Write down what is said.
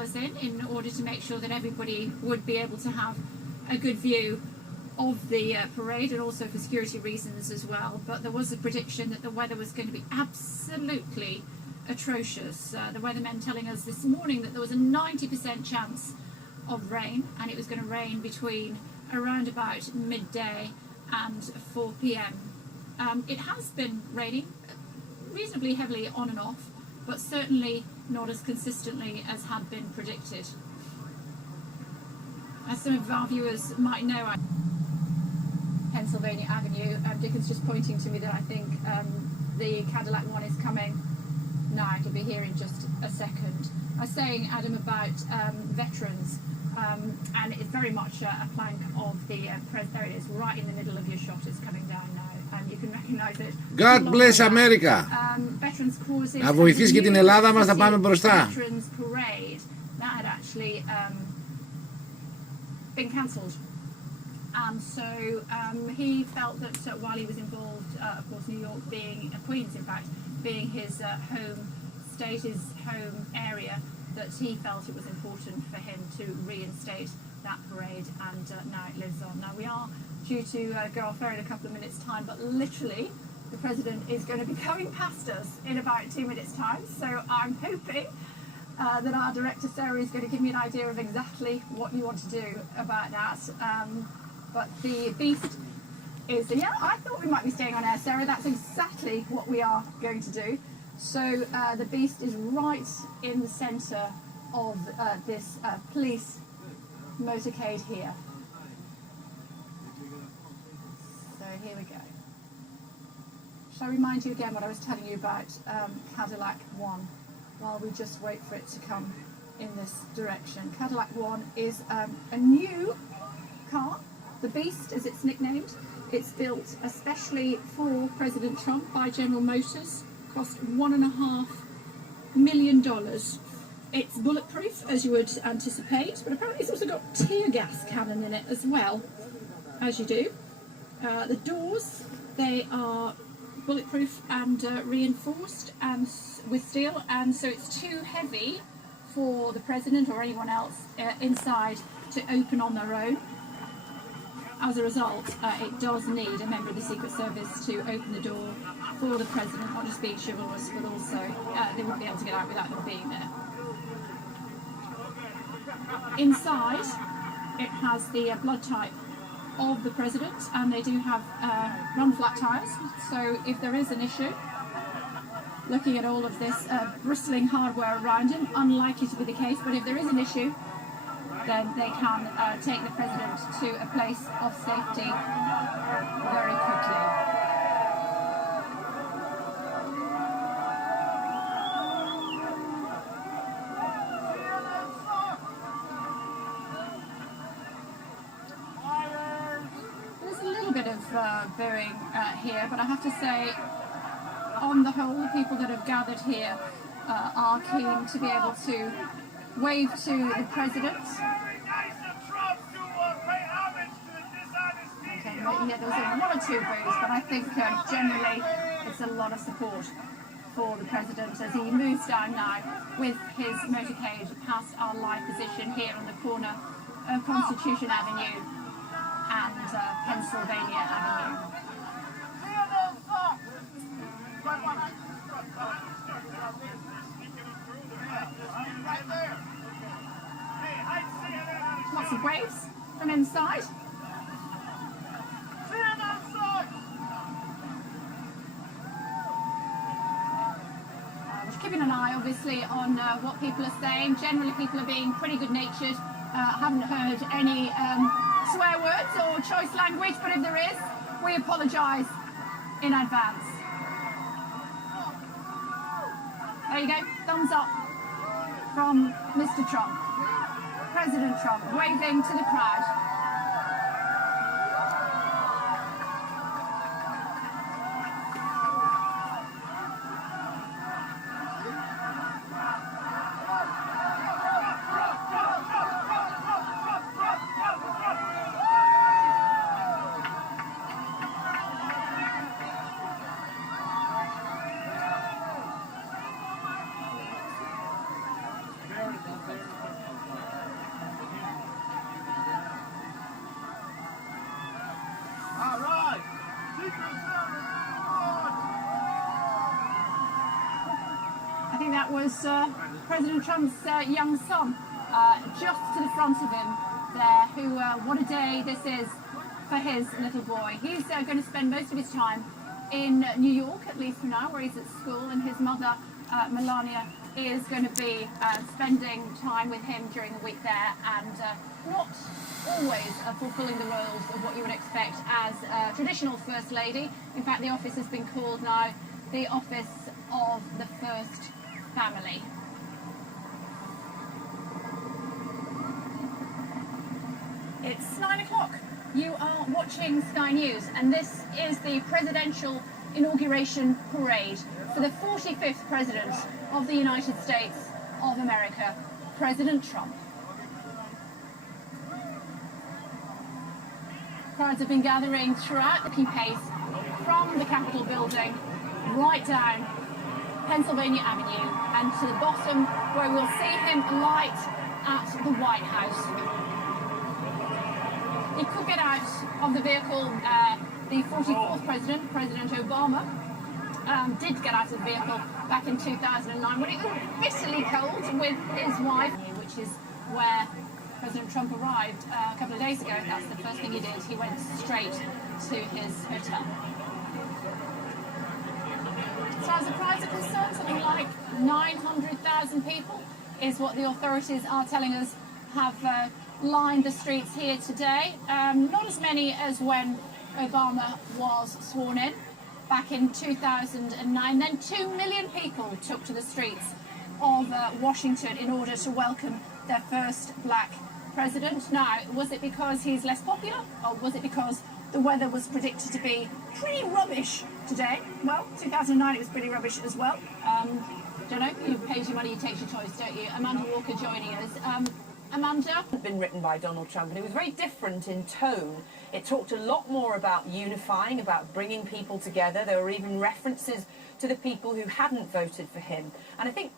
umbrellas in order to make sure that everybody would be able to have a good view of the parade, and also for security reasons as well. But there was a prediction that the weather was going to be absolutely atrocious. The weathermen telling us this morning that there was a 90% chance of rain, and it was going to rain between around about midday and 4 p.m. It has been raining reasonably heavily on and off, but certainly not as consistently as had been predicted. As some of our viewers might know, Pennsylvania Avenue, Dickens just pointing to me that I think the Cadillac one is coming now. It'll be here in just a second. I was saying, Adam, about veterans, and it's very much a plank of the there it is, right in the middle of your shot. It's coming down now, and you can recognise it. God bless America. Veterans causes. Να βοηθήσει και την Ελλάδα μας να πάμε μπροστά. Veterans parade that had actually been cancelled. And so he felt that while he was involved, of course, New York being, Queens in fact, being his home state, his home area, that he felt it was important for him to reinstate that parade, and now it lives on. Now we are due to go off air in a couple of minutes' time, but literally the President is going to be going past us in about 2 minutes' time, so I'm hoping that our director Sarah is going to give me an idea of exactly what you want to do about that. But the beast is, yeah, I thought we might be staying on air, Sarah. That's exactly what we are going to do. So the beast is right in the centre of this police motorcade here. So here we go. Shall I remind you again what I was telling you about Cadillac 1 while we just wait for it to come in this direction? Cadillac 1 is a new car. The Beast, as it's nicknamed. It's built especially for President Trump by General Motors. Cost $1.5 million. It's bulletproof, as you would anticipate, but apparently it's also got tear gas cannon in it as well, as you do. The doors, they are bulletproof and reinforced and with steel, and so it's too heavy for the President or anyone else inside to open on their own. As a result, it does need a member of the Secret Service to open the door for the President, not just being chivalrous, but also they wouldn't be able to get out without them being there. Inside, it has the blood type of the President, and they do have run-flat tyres, so if there is an issue, looking at all of this bristling hardware around him, unlikely to be the case, but if there is an issue, then they can take the President to a place of safety very quickly. There's a little bit of booing here, but I have to say, on the whole, the people that have gathered here are keen to be able to wave to the President. Okay, yeah, there was one or two boos, but I think generally it's a lot of support for the President as he moves down now with his motorcade past our live position here on the corner of Constitution Avenue and Pennsylvania Avenue. Lots of waves from inside. We're keeping an eye, obviously, on what people are saying. Generally, people are being pretty good-natured. Haven't heard any swear words or choice language, but if there is, we apologise in advance. There you go, thumbs up from Mr. Trump, President Trump, waving to the crowd. that was President Trump's young son, just to the front of him there, who, what a day this is for his little boy. He's going to spend most of his time in New York, at least for now, where he's at school, and his mother, Melania, is going to be spending time with him during the week there, and not always fulfilling the roles of what you would expect as a traditional First Lady. In fact, the office has been called now the Office of the First Family. It's 9 o'clock. You are watching Sky News, and this is the presidential inauguration parade for the 45th President of the United States of America, President Trump. Crowds have been gathering throughout the pace from the Capitol building right down Pennsylvania Avenue and to the bottom, where we'll see him alight at the White House. He could get out of the vehicle. The 44th President, President Obama, did get out of the vehicle back in 2009 when it was bitterly cold with his wife, which is where President Trump arrived a couple of days ago. That's the first thing he did. He went straight to his hotel. As far as the crowds are concerned, something like 900,000 people is what the authorities are telling us have lined the streets here today. Not as many as when Obama was sworn in back in 2009. Then 2 million people took to the streets of Washington in order to welcome their first black president. Now, was it because he's less popular, or was it because the weather was predicted to be pretty rubbish today? Well, 2009 it was pretty rubbish as well. Don't know, you pay your money, you take your choice, don't you? Amanda Walker joining us. Amanda? Been written by Donald Trump, and it was very different in tone. It talked a lot more about unifying, about bringing people together. There were even references to the people who hadn't voted for him. And I think